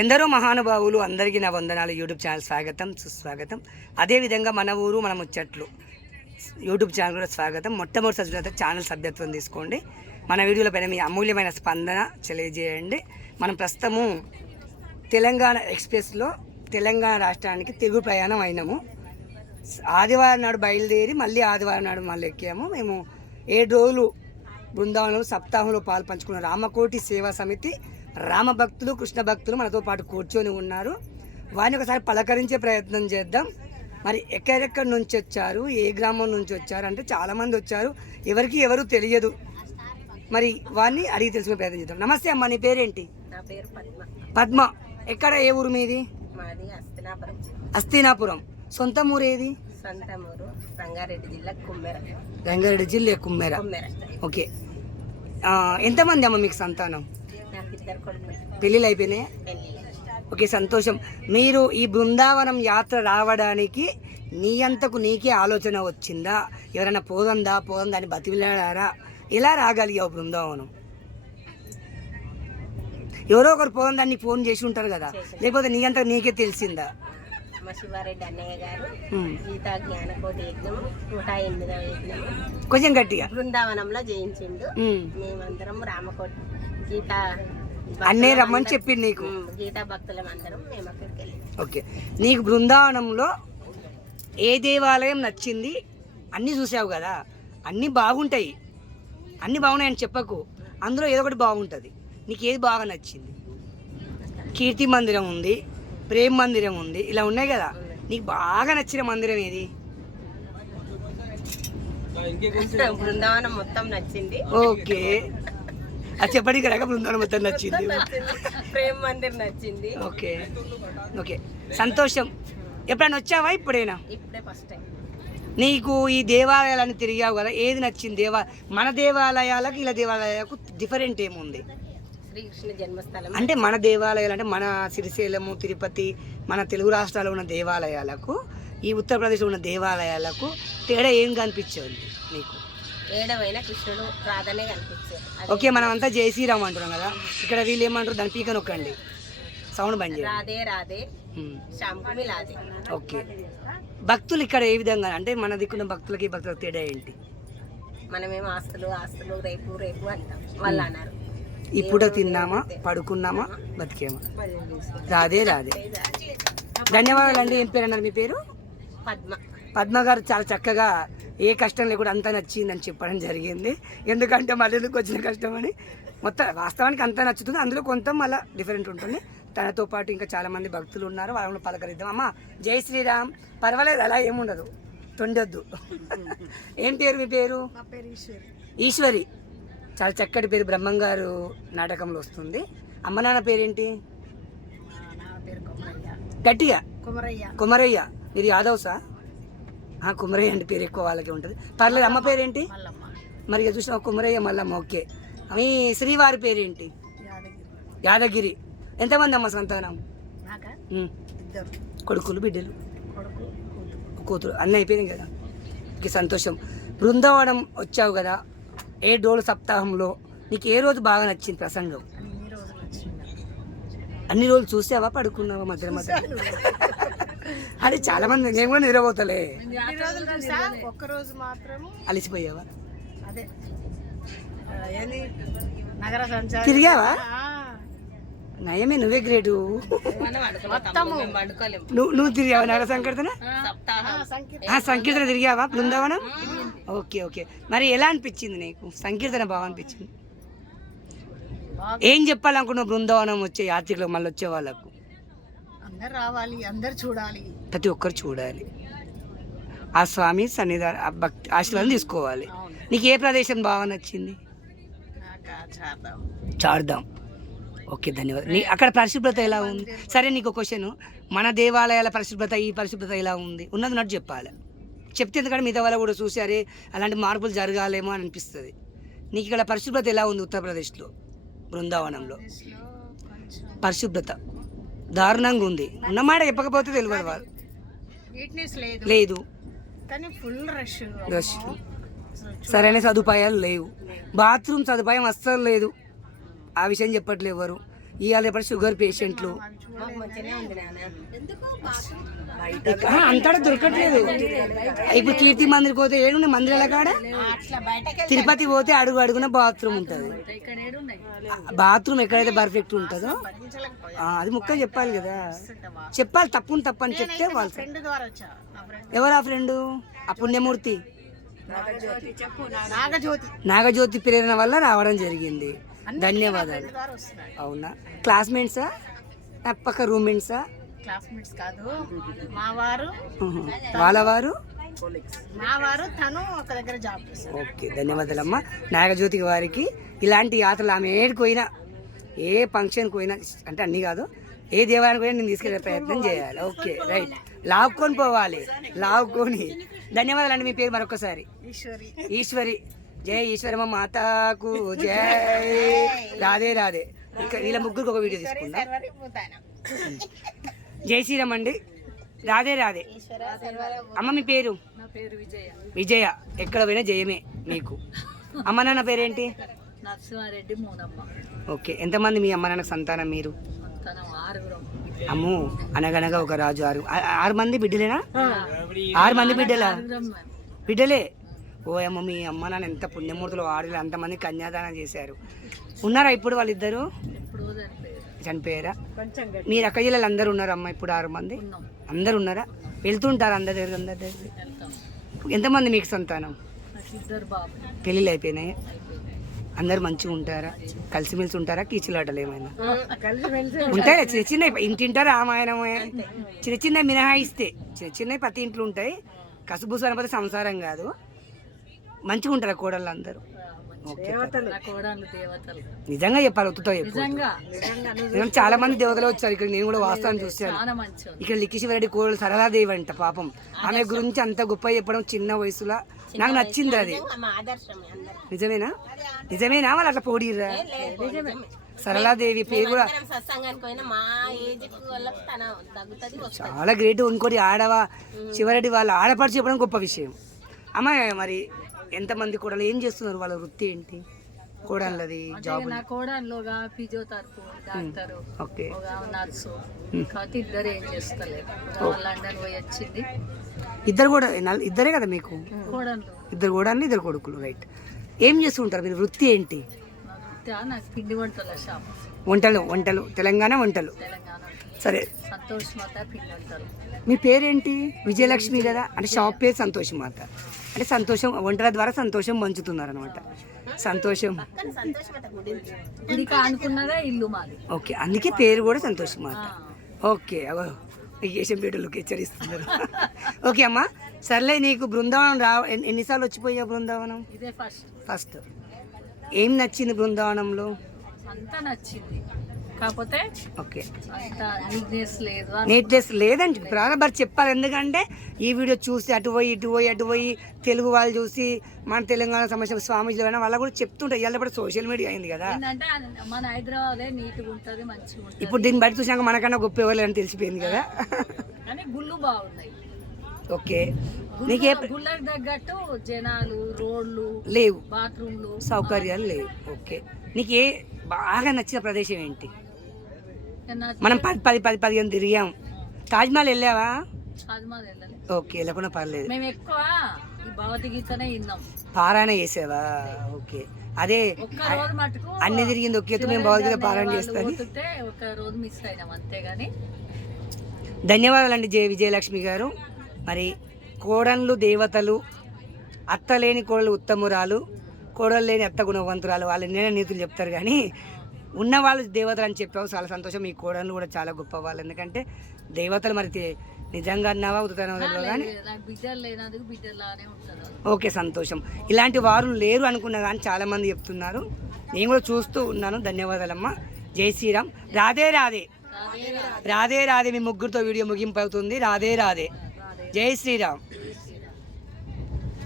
ఎందరో మహానుభావులు అందరికీ నా వందనాలు. యూట్యూబ్ ఛానల్ స్వాగతం సుస్వాగతం. అదేవిధంగా మన ఊరు మన ముచ్చట్లు యూట్యూబ్ ఛానల్ కూడా స్వాగతం. మొట్టమొదటి సభ్యులతో ఛానల్ సభ్యత్వం తీసుకోండి. మన వీడియోల పైన మీ అమూల్యమైన స్పందన తెలియజేయండి. మనం ప్రస్తుతము తెలంగాణ ఎక్స్ప్రెస్లో తెలంగాణ రాష్ట్రానికి తిరుగు ప్రయాణం అయినాము. ఆదివారం నాడు బయలుదేరి మళ్ళీ ఆదివారం నాడు మళ్ళీ ఎక్కాము. మేము 7 రోజులు బృందావనంలో సప్తాహంలో పాలు పంచుకున్న రామకోటి సేవా సమితి రామభక్తులు కృష్ణ భక్తులు మనతో పాటు కూర్చొని ఉన్నారు. వారిని ఒకసారి పలకరించే ప్రయత్నం చేద్దాం. మరి ఎక్కడెక్కడి నుంచి వచ్చారు, ఏ గ్రామం నుంచి వచ్చారు అంటే చాలామంది వచ్చారు, ఎవరికి ఎవరు తెలియదు. మరి వారిని అడిగి తెలుసుకునే ప్రయత్నం చేద్దాం. నమస్తే అమ్మ, నీ పేరేంటి? నా పేరు పద్మ. పద్మ. ఎక్కడ, ఏ ఊరు మీది? మాది హస్తినాపురం. హస్తినాపురం. సొంత ఊరు ఏది? సొంతమూరు రంగారెడ్డి జిల్లా కుమ్మెర. రంగారెడ్డి జిల్లా కుమ్మెర. ఓకే. ఎంతమంది అమ్మ మీకు సంతానం? నాకు 2 కొడుకులు. పెళ్ళిళ్ళు అయిపోయినాయి? ఓకే, సంతోషం. మీరు ఈ బృందావనం యాత్ర రావడానికి నీ అంతకు నీకే ఆలోచన వచ్చిందా? ఎవరైనా పోదందా అని బతిమిలాడారా? ఎలా రాగలిగావు బృందావనం? ఎవరో ఒకరు పోదందాన్ని ఫోన్ చేసి ఉంటారు కదా, లేకపోతే నీ అంతకు నీకే తెలిసిందా? మా శివారెడ్డి అన్నయ్య గారు గీతా జ్ఞానకోటి యజ్ఞం 108వ యజ్ఞం కొంచెం గట్టిగా బృందావనంలో జయించిండు. మేమందరం రామకోటి గీతా అన్నయ్య రమ్మని చెప్పింది నీకు. గీతా భక్తులం అందరం మేము అక్కడికి వెళ్ళాం. ఓకే, నీకు బృందావనంలో ఏ దేవాలయం నచ్చింది? అన్నీ చూసావు కదా, అన్నీ బాగుంటాయి. అన్నీ బాగున్నాయని చెప్పకు, అందులో ఏదో ఒకటి బాగుంటుంది. నీకు ఏది బాగా నచ్చింది? కీర్తి మందిరం ఉంది, ప్రేమ మందిరం ఉంది, ఇలా ఉన్నాయి కదా. నీకు బాగా నచ్చిన మందిరం ఏది? బృందావనం మొత్తం నచ్చింది. ఓకే, అది చెప్పండి కదా. బృందావనం మొత్తం నచ్చింది, ప్రేమ మందిర్ నచ్చింది. ఓకే ఓకే, సంతోషం. ఎప్పుడైనా వచ్చావా? ఇప్పుడేనా? ఇప్పుడే ఫస్ట్ టైం. నీకు ఈ దేవాలయాలను తిరిగావు కదా, ఏది నచ్చింది? మన దేవాలయాలకు ఇలా దేవాలయాలకు డిఫరెంట్ ఏముంది? శ్రీకృష్ణ జన్మస్థలం అంటే మన దేవాలయాలు అంటే మన శ్రీశైలము, తిరుపతి, మన తెలుగు రాష్ట్రాల్లో ఉన్న దేవాలయాలకు ఈ ఉత్తరప్రదేశ్లో ఉన్న దేవాలయాలకు తేడా ఏం కనిపించేది నీకు? ఏడవైనా కృష్ణుడు రాధనే కనిపించారు. ఓకే, మనం అంతా జై శ్రీరామ్ అంటున్నాం కదా, ఇక్కడ వీళ్ళు ఏమంటారు? దాని పీక నొక్కండి, సౌండ్ బంద్ చేయండి. రాధే రాధే శాంపుమి లాదే. ఓకే, భక్తులు ఇక్కడ ఏ విధంగా అంటే మన దిక్కున్న భక్తులకి భక్తులకు తేడా ఏంటి? మనమేమో ఆస్తులు ఆస్తులు రేపు రేపు అంటాం, వాళ్ళు అన్నారు ఇప్పుడు తిన్నామా, పడుకున్నామా, బతికేమా, రాధే రాధే. ధన్యవాదాలు అండి. ఏం పేరు అన్నారు మీ పేరు? పద్మ. పద్మ గారు చాలా చక్కగా ఏ కష్టం లేకుండా అంతా నచ్చిందని చెప్పడం జరిగింది. ఎందుకంటే మళ్ళీ ఎందుకు వచ్చిన కష్టం అని, మొత్తం వాస్తవానికి అంతా నచ్చుతుంది, అందులో కొంత మళ్ళీ డిఫరెంట్ ఉంటుంది. తనతో పాటు ఇంకా చాలామంది భక్తులు ఉన్నారు, వాళ్ళని పలకరిద్దాం. అమ్మ జై శ్రీరామ్. పర్వాలేదు, అలా ఏముండదు, తొండొద్దు. ఏం పేరు మీ పేరు? ఈశ్వరి. చాలా చక్కటి పేరు, బ్రహ్మంగారు నాటకంలో వస్తుంది. అమ్మ నాన్న పేరేంటి? గట్టిగా. కుమరయ్య. మీరు యాదవ్సా? కుమరయ్య అంటే పేరు ఎక్కువ వాళ్ళకి ఉంటుంది. పర్లేదు. అమ్మ పేరేంటి? మరి చూసిన కుమరయ్య మల్లమ్మ. ఓకే, మీ శ్రీవారి పేరేంటి? యాదగిరి. ఎంతమంది అమ్మ సంతానం? కొడుకులు బిడ్డలు? కూతురు. అన్నీ అయిపోయింది కదా. ఓకే, సంతోషం. బృందావనం వచ్చావు కదా, 7 రోజుల సప్తాహంలో నీకు ఏ రోజు బాగా నచ్చింది ప్రసంగం? అన్ని రోజులు చూసావా, పడుకున్నావా మధ్య మధ్య? అది చాలా మంది, నేను కూడా నిద్రపోతలే. ఒక్కరోజు మాత్రం అలిసిపోయావా? అదే నగర సంచారం తిరిగావా? నయమే, నువ్వే గ్రేటు. నువ్వు తిరిగావా నగర సంకీర్తన? సంకీర్తన తిరిగావా బృందావనం? Okay okay. మరి ఎలా అనిపించింది నీకు సంకీర్తన? బాగా అనిపించింది. ఏం చెప్పాలనుకున్నావు బృందావనం వచ్చే యాత్రికులకు, మళ్ళీ వచ్చే వాళ్ళకు? అందరు రావాలి, అందరు చూడాలి, ప్రతి ఒక్కరు చూడాలి, ఆ స్వామి సన్నిధాన భక్తి ఆశీర్వాదం తీసుకోవాలి. నీకు ఏ ప్రదేశం బాగా నచ్చింది? చార్ధామ్. ఓకే, ధన్యవాదాలు. అక్కడ పరిశుభ్రత ఎలా ఉంది? సరే, నీకు క్వశ్చన్. మన దేవాలయాల పరిశుభ్రత, ఈ పరిశుభ్రత ఎలా ఉంది? ఉన్నది నట్టు చెప్పాలి. చెప్తే ఎందుకంటే మిగతా వాళ్ళు కూడా చూసారే, అలాంటి మార్పులు జరగాలేమో అని అనిపిస్తుంది. నీకు ఇక్కడ పరిశుభ్రత ఎలా ఉంది? ఉత్తరప్రదేశ్లో బృందావనంలో పరిశుభ్రత దారుణంగా ఉంది. ఉన్నమాట చెప్పకపోతే తెలియదు వాళ్ళు. లేదు, రష్. సరైన సదుపాయాలు లేవు, బాత్రూమ్ సదుపాయం అస్సలు లేదు. ఆ విషయం చెప్పట్లేదు ఎవరు. ఇవాళ రేపటి షుగర్ పేషెంట్లు మాకు మంచిగానే ఉంది నాన్న. అంతటా దొరకట్లేదు. ఇప్పుడు కీర్తి మందిరికి పోతే ఏడున్నాయి మందిరాల కాడ, అట్లా బయటకి తిరుపతి పోతే అడుగు అడుగున బాత్రూమ్ ఉంటుంది. బాత్రూమ్ ఎక్కడైతే పర్ఫెక్ట్ ఉంటుందో అది ముక్క చెప్పాలి కదా, చెప్పాలి. తప్పని చెప్తే వాళ్ళు. ఫ్రెండ్ ద్వారా వచ్చా. నా ఫ్రెండ్ ఎవరు ఆ ఫ్రెండ్? ఆ పుణ్యమూర్తి నాగజ్యోతి నాగజ్యోతి ప్రేరణ వల్ల రావడం జరిగింది. ధన్యవాదాలు. ద్వారా వస్తున్నాడు. అవునా? క్లాస్మేట్సా పక్క రూమ్మేట్సా? క్లాస్మేట్స్ కాదు, మా వారు వాళ్ళ వారు? తను ఒక దగ్గర జాబ్ చేస్తారు. ఓకే, ధన్యవాదాలమ్మా. నాగజ్యోతి వారికి ఇలాంటి యాత్రలు ఆమె ఏడికి పోయినా, ఏ ఫంక్షన్కి పోయినా, అంటే అన్నీ కాదు, ఏ దేవాలయానికి పోయినా నేను తీసుకెళ్ళే ప్రయత్నం చేయాలి. Okay, right. లావుకొని పోవాలి, లావుకొని. ధన్యవాదాలండి. మీ పేరు మరొకసారి? ఈశ్వరి. ఈశ్వరి. జై ఈశ్వరమ్మ మాతాకు జై. రాధే రాధే. ఇక్కడ వీళ్ళ ముగ్గురికి ఒక వీడియో తీసుకుందాం. జై శ్రీరామ్ అండి. రాధే రాధే. అమ్మ మీ పేరు? నా పేరు విజయ. విజయ. ఎక్కడ పోయినా జయమే మీకు. అమ్మ నాన్న పేరేంటి? నరసింహారెడ్డి మూనమ్మ. ఓకే, ఎంతమంది మీ అమ్మ నాన్నకు సంతానం మీరు? తన 6 అమ్ము అనగనగా ఒక రాజు. 6 మంది బిడ్డలేనా? 6 మంది బిడ్డలా? బిడ్డలే. ఓ అమ్మ, మీ అమ్మ నాన్న ఎంత పుణ్యమూర్తులు. ఆడలు అంతమంది కన్యాదానం చేశారు. ఉన్నారా ఇప్పుడు వాళ్ళిద్దరు? ఎప్పుడో చనిపోయారా? మీరు అక్క జిల్లాలు అందరు ఉన్నారా అమ్మ? ఇప్పుడు 6 మంది అందరు ఉన్నారా? వెళ్తుంటారా అందరి దగ్గర? అందరి దగ్గర. ఎంతమంది మీకు సంతానం? 2 బాబు. పెళ్ళిళ్ళు అయిపోయినాయి? అందరు మంచిగా ఉంటారా? కలిసిమెలిసి ఉంటారా? కీచులాటలు ఏమైనా ఉంటాయి? చిన్న చిన్న ఇంటింటారు రామాయణమే. చిన్న చిన్న మినహాయిస్తే చిన్న ప్రతి ఇంట్లో ఉంటాయి. కసుబుసు అనకపోతే సంసారం కాదు. మంచిగా ఉంటారా కోడళ్ళు అందరూ? నిజంగా చెప్పాలి, ఒత్తుతో చెప్పు. చాలా మంది దేవతలు వచ్చారు ఇక్కడ, నేను కూడా వాస్తవం చూస్తాను. ఇక్కడ లిఖిశివరెడ్డి కోడలు సరళాదేవి అంట. పాపం ఆమె గురించి అంత గొప్ప చెప్పడం చిన్న వయసులో నాకు నచ్చింది. అది నిజమేనా? నిజమేనా? వాళ్ళు అట్లా పోడీరా? సరళాదేవి పేరు కూడా చాలా గ్రేట్. ఇంకోటి ఆడవా శివరెడ్డి వాళ్ళ ఆడపడిచి చెప్పడం గొప్ప విషయం. అమ్మ మరి ఎంతమంది కోడలు ఏం చేస్తున్నారు? వాళ్ళ వృత్తి ఏంటి? కోడళ్ళది జాబ్? నా కోడళ్ళుగా ఫిజియోథెరపీ డాక్టర్, ఓకే, నర్సు. కాబట్టి ఇద్దరు ఏం చేస్తలేదు. లండన్ పోయి వచ్చింది. ఇద్దరు కూడా? ఇద్దరే కదా మీకు కోడళ్ళు? ఇద్దరు కోడళ్ళు, ఇద్దరు కొడుకులు. రైట్. ఏం చేస్తుంటారు మీరు? వృత్తి ఏంటి? నాకు పిండి వంటల షాప్. వంటలు తెలంగాణ వంటలు. తెలంగాణ. సరే, సంతోష్ మాత పిండి వంటలు. మీ పేరేంటి? విజయలక్ష్మి కదా? అంటే షాప్ పేరు సంతోష్ మాత. అంటే సంతోషం, వంటల ద్వారా సంతోషం పంచుతున్నారు అనమాట. సంతోషం. గుడికి అనుకున్నదే ఇల్లు మాది. ఓకే, అందుకే పేరు కూడా సంతోష్ మాత. ఓకే, ఏషంపేటలోకి హెచ్చరిస్తున్నారు. ఓకే అమ్మ, సర్లే. నీకు బృందావనం ఎన్నిసార్లు వచ్చిపోయా బృందావనం? ఇదే ఫస్ట్. ఏం నచ్చింది బృందావనంలో? అంతా నచ్చింది, కాకపోతే ఓకే నీట్నెస్ లేదండి. బరాబర్ చెప్పాలి. ఎందుకంటే ఈ వీడియో చూసి అటు పోయి తెలుగు వాళ్ళు చూసి మన తెలంగాణ సమస్య స్వామీజీలు అయినా వాళ్ళ కూడా చెప్తుంటారు. ఇవాళ సోషల్ మీడియా అయింది కదా. మన హైదరాబాదే నీట్గా ఉంటుంది, మంచిగా ఉంటుంది. ఇప్పుడు దీన్ని బట్టి చూసాక మనకన్నా గొప్ప ఎవరు అని తెలిసిపోయింది కదా. కానీ గుళ్ళు బాగున్నాయి. ఓకే, నీకే గుళ్ళకి తగ్గట్టు జనాలు, రోడ్లు లేవు, బాత్రూమ్లు, సౌకర్యాలు లేవు. ఓకే, నీకు ఏ బాగా నచ్చిన ప్రదేశం ఏంటి? మనం 10-15 తిరిగాం. తాజ్మహల్ వెళ్ళావా? తాజ్మహల్ వెళ్ళాలి. ఓకే, వెళ్ళకుండా పర్లేదు. మేము ఎక్కువ ఈ భగవద్గీతనే విన్నాం. పారాయణ చేసావా? ఓకే, అదే ఒక్కరోజు మటుకు అన్ని తిరిగింది. ఒకే మేము భగవద్గీత పారాయణ చేస్తాను. ఒక రోజు మిస్ అయినాం అంతేగాని. ధన్యవాదాలండి విజయలక్ష్మి గారు. మరి కోడళ్ళు దేవతలు, అత్త లేని కోడలు ఉత్తమురాలు, కోడలు లేని అత్త గుణవంతురాలు. వాళ్ళు నేనే నీతులు చెప్తారు కానీ ఉన్నవాళ్ళు దేవతలు అని చెప్పావు. చాలా సంతోషం. మీ కోడళ్ళు కూడా చాలా గొప్ప వాళ్ళు. ఎందుకంటే దేవతలు మరి నిజంగా అన్నావా ఉత్తరాలో కానీ? ఓకే, సంతోషం. ఇలాంటి వారు లేరు అనుకున్నా కానీ చాలా మంది చెప్తున్నారు. నేను కూడా చూస్తూ ఉన్నాను. ధన్యవాదాలమ్మా. జై శ్రీరామ్. రాధే రాధే. రాధే రాధే. మీ ముగ్గురితో వీడియో ముగింపు అవుతుంది. రాధే రాధే. జై శ్రీరామ్.